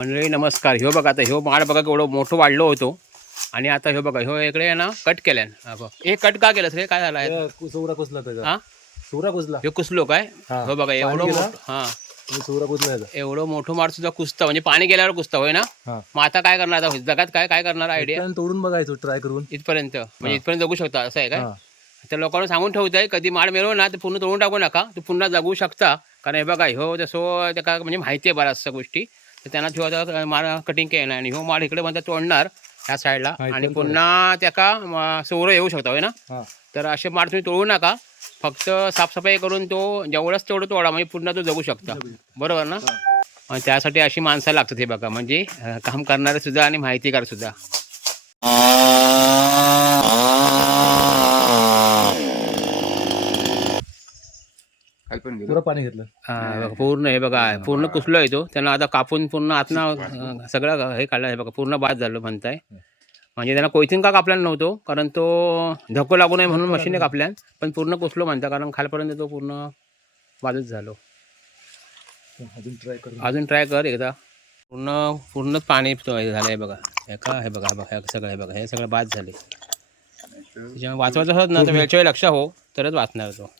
मंडळी नमस्कार. ह्यो बघा आता ह्यो माड बघा केवढं मोठं वाढलो होतो. आणि आता ह्यो बघा ह्यो इकडे आहे ना कट केल्यान हा हे कट का केलं रे? काय झालं सोरा कुसला त्याचा. हा? सोरा कुसला ह्यो कुसलो काय? हा. हो बघा एवढं हा. सोरा कुसला एवढं मोठं माड सुद्धा कुसतं म्हणजे पाणी गेल्यावर कुसतं होय ना? हा. मग आता काय करणार? आता जगात काय काय करणार आयडिया तोडून बघायचो ट्राय करून. इथपर्यंत. म्हणजे इथपर्यंत जगू शकता असं आहे काय? हा. तर लोकांना सांगून ठेवतंय कधी माड मिळव ना तर पूर्ण तोडून टाकू नका. तू पुन्हा जगू शकता. कारण हे बघा ह्यो तसं त्याका म्हणजे माहिती आहे बऱ्याचशा गोष्टी. तर त्यांना आता माड कटिंग केलं आणि ह्यो माड इकडे म्हणतात तोडणार ह्या साईडला हा, आणि पुन्हा त्याका सोरं येऊ शकता होय ना? हा. तर असे माड तुम्ही तोडू नका. फक्त साफसफाई करून तो जेवढंच तेवढं तोडा म्हणजे पुन्हा तो जगू शकता. बरोबर ना? आणि त्यासाठी अशी माणसं लागतात हे बघा. म्हणजे काम करणारे सुद्धा आणि माहितीगार सुद्धा. पुरा पाणी घेतलं. हा, बघा, पूर्ण हे बघा पूर्ण कुसलो आहे तो. त्यांना आता कापून पूर्ण आतनं अं, सगळं हे काढलं. हे बघा पूर्ण बाद झालं म्हणताय. म्हणजे त्यांना कोयतीन का कापल्यानं नव्हतो कारण तो धक्को लागू नये म्हणून मशीने कापल्यान पण पूर्ण कुसलो म्हणता कारण खालपर्यंत तो पूर्ण बाजूच झालो. अजून ट्राय करून अजून ट्राय कर एकदा. पूर्ण पूर्ण पाणी तो हे झालं आहे बघा. हे का हे बघा हे बघा हे सगळं हे बघा हे सगळं बाद झाले त्याच्यामुळे वाचवायचं होत ना तर वेळच्या वेळी लक्ष हो तरच वाचणार तो.